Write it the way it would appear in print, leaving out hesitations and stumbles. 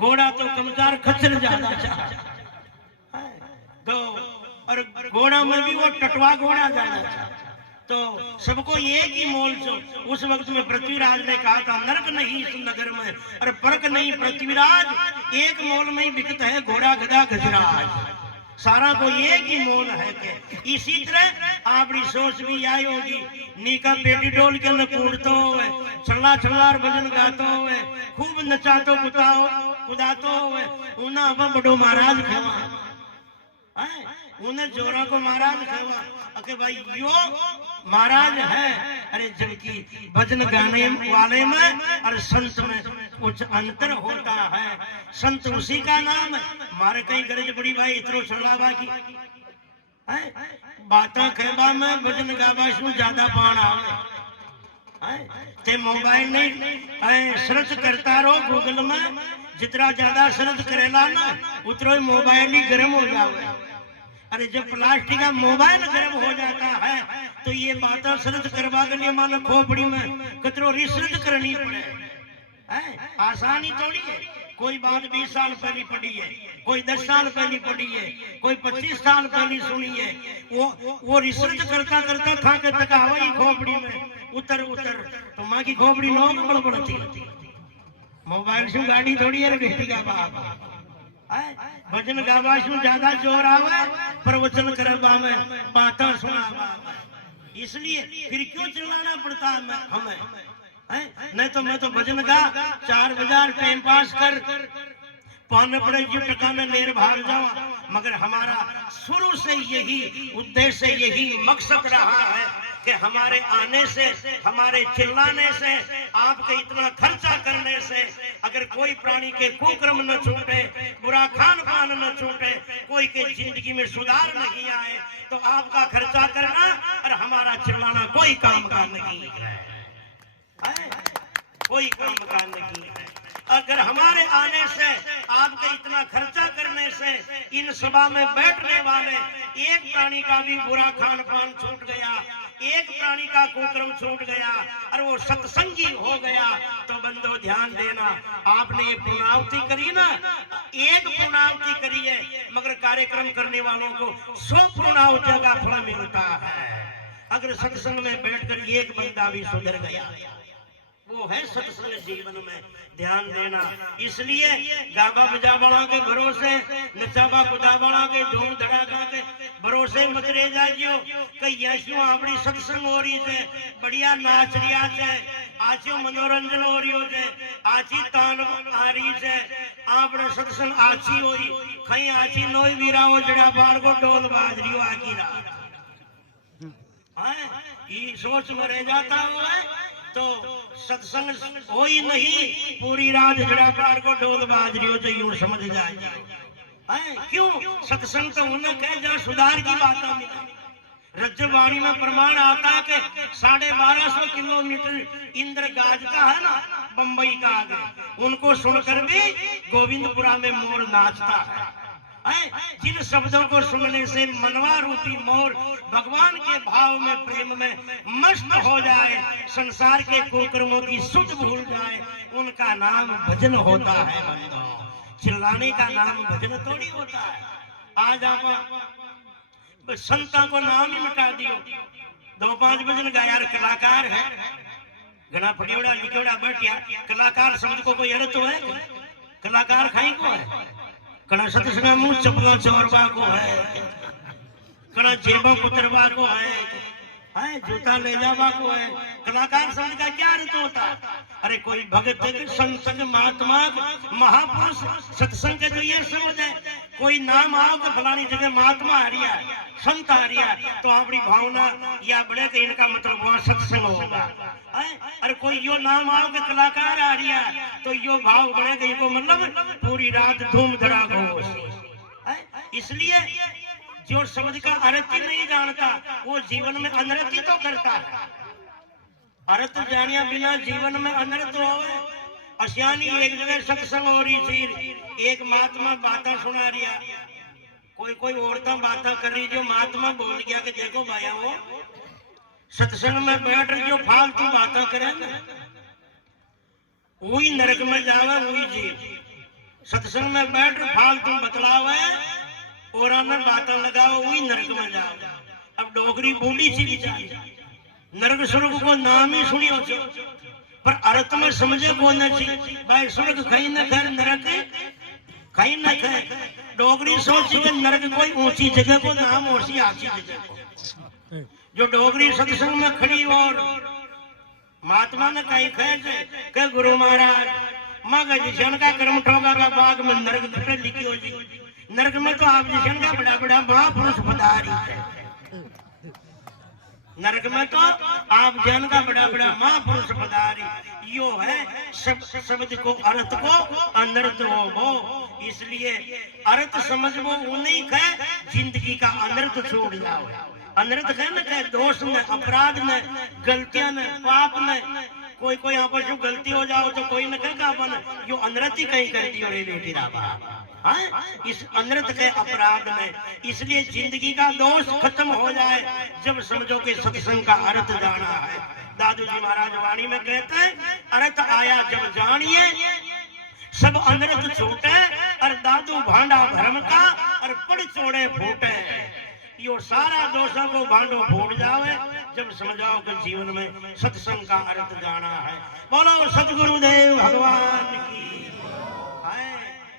घोड़ा तो कमजार खच्चर ज्यादा चाह तो, और घोड़ा में भी वो टटवा घोड़ा ज्यादा चाह। तो सबको एक ही मोल से उस वक्त में पृथ्वीराज ने कहा था, नरक नहीं इस नगर में और परक नहीं पृथ्वीराज, एक मोल में ही बिकता है घोड़ा गधा गजराज, सारा को एक ही मोल है के। इसी तरह आपकी सोच भी आई होगी, नीका पेटी डोल के न कूदतो हुए, छल्ला छल्लार भजन गातो हुए, खूब नचातो कुदातो हुए, उन्हें अब बड़ो महाराज खेवा, उन्हें जोरा को महाराज खेवा। अके भाई यो महाराज है। अरे जबकि भजन गाने वाले में और संत में कुछ अंतर होता है। संत उसी का नाम है। मारे कहीं गरज बड़ी भाई इतरो चलावा की बाता कहबा में भजन गावा शू ज्यादा पान आवे ते मोबाइल नहीं सर्च करता रहो गूगल में, जितना ज्यादा सर्च करेला ना उतना ही मोबाइल ही गर्म हो जावे। अरे जब प्लास्टिक का मोबाइल गर्म हो जाता है तो ये बातें सर्च करवा के लिए मानो खोपड़ी में कतरो रिसर्च करनी पड़े, आसानी थोड़ी है। कोई बात 20 साल पहले पढ़ी है, कोई 10 साल पहले पढ़ी है, कोई 25 साल पहले सुनी है, वो रिसर्च करता करता था के तक हवाई खोपड़ी में उतर तो माँ की खोपड़ी नो बड़बड़ती। मोबाइल से गाड़ी थोड़ी है बेटी का बाप। भजन गावा शू ज्यादा जोर आवे, प्रवचन करवा में बातें सुनावा। इसलिए फिर क्यों चिल्लाना पड़ता है हमें? नहीं तो मैं तो भजन गा 4 बाजार टाइम पास कर पाने पड़े जो टका में लेर भाग जावा, मगर हमारा शुरू से यही उद्देश्य, यही मकसद रहा है कि हमारे आने से, हमारे चिल्लाने से, आपके इतना खर्चा करने से अगर कोई प्राणी के कुकर्म न छूटे, बुरा खान पान न छूटे, कोई के जिंदगी में सुधार नहीं आए, तो आपका खर्चा करना और हमारा चिल्लाना कोई काम का नहीं है, कोई काम का नहीं है। अगर हमारे आने से, आपके इतना खर्चा करने से इन सभा में बैठने वाले एक प्राणी का भी बुरा खान पान छूट गया, एक प्राणी का कुकर्म छूट गया और वो सत्संगी हो गया, तो बंदो ध्यान देना, आपने ये पुण्यावती करी ना, एक पुण्यावती करी है, मगर कार्यक्रम करने वालों को 100 पुण्यावतियों का फल मिलता है। अगर सत्संग में बैठकर एक बंदा भी सुधर गया, वो है सत्संग जीवन में ध्यान देना। इसलिए गाबा बजावाला के भरोसे, नचाबा कुदावाला के धूम धड़ाका के भरोसे मत रह जाइयो। कई यशो आपड़ी सत्संग हो रही है, बढ़िया नाच रिया है, आचो मनोरंजन हो रही है, आची तान आ रही है, आपड़ा सत्संग आची हो रही, कहीं आची नोई वीरा हो जड़ा बार को ढोल बाज रही हो आकी रात। ये सोच में रह जाता हुआ तो सत्संग हो ही नहीं, पूरी रात जड़ा पार को ढोल बाज रही हो तो यूं समझ जाए। क्यों? सत्संग तो उन्हें कह जहाँ सुधार की बात मिले। रज्जवाणी में प्रमाण आता है कि 1250 किलोमीटर इंद्र गाजता है ना बंबई का आगे, उनको सुनकर भी गोविंदपुरा में मोर नाचता है। जिन शब्दों को सुनने से मनवा रूपी मोर भगवान के भाव में, प्रेम में मस्त हो जाए, संसार के कुकर्मों की सुध भूल जाए, उनका नाम भजन होता है। बंदो, चिल्लाने का नाम भजन थोड़ी होता है। आज आप संतों को नाम ही मिटा दियो, 2-5 भजन गाया, कलाकार है घना फटियोड़ा लिखोड़ा बैठिया, कलाकार शब्द को कोई अर्थ है? कलाकार खाई को है? कड़ा सत्संग मुंह चपला चोरवा को है, कड़ा जेबा कुतरवा को है, जूता ले जावा को है। कलाकार शब्द का क्या अर्थ होता? अरे कोई भगत संत महात्मा महापुरुष सत्संग के जो ये समझ है, कोई नाम आओ कि फलानी जगह महात्मा आ रहा है, संत आ रहा है, तो अपनी भावना या बड़े तो इनका मतलब वहां सत्संग होगा। अरे कोई यो नाम आओ कि कलाकार आ रहा है, तो यो भाव बढ़ेगा, इनको मतलब पूरी रात धूम धड़ाका हो। इसलिए जो शब्द का अर्थ ही नहीं जानता वो जीवन में अनर्थ ही तो करता है। अर्थ जानिया बिना जीवन में अनर्थ हो। असियानी एक जगह सत्संग हो रही थी, एक महात्मा बातें सुना रिया, कोई औरतें बातें कर रही, जो महात्मा बोल गया कि देखो भाया वो सत्संग में बैठ रही जो फालतू बातें करे ना, वही नरक में जावे, वही जी सत्संग में बैठ फालतू बतलावे और अन्न बातें लगाओ वही नरक में जाओ। अब डोगरी बूढ़ी सी बिचारी नरक स्वर्ग को नाम ही सुनियो छो पर अर्थ में समझे को नहीं भाई स्वर्ग कहीं न खैर नरक कहीं न खैर डोगरी सोच के नरक कोई ऊंची जगह को नाम और सी आची जगह को जो डोगरी सत्संग में खड़ी और महात्मा ने कही कहे के गुरु महाराज मगज जन का कर्म ठोगा का बाग में नरक खटे लिखी हो जी नरक में तो आप जन का बड़ा बड़ा महापुरुष पधारी है नरक में तो आप जन का बड़ा बड़ा महापुरुष पधारी यो है सब शब्द को अर्थ को अनर्थ वो इसलिए अर्थ समझ वो नहीं है जिंदगी का अनर्थ छोड़ जाओ अनर्थ है ना कहे दोष में अपराध में गलतियां में पाप में कोई कोई आपस में गलती हो जाओ तो कोई न कहेगा अपन यो अनर्थ ही कहीं कर दी रे बेटी राबा हाँ इस अनर्थ के अपराध में इसलिए जिंदगी का दोष खत्म हो जाए जब समझो कि सत्संग का अर्थ जाना है। दादू जी महाराज वाणी में कहते हैं अर्थ आया जब जानिए सब अनर्थ छूटे और दादू भांडा धर्म का और पड़ चोड़े फूटे यो सारा दोषों को भांडो फूट जावे जब समझाओ कि जीवन में सत्संग का अर्थ जाना है। बोलो सतगुरुदेव भगवान की।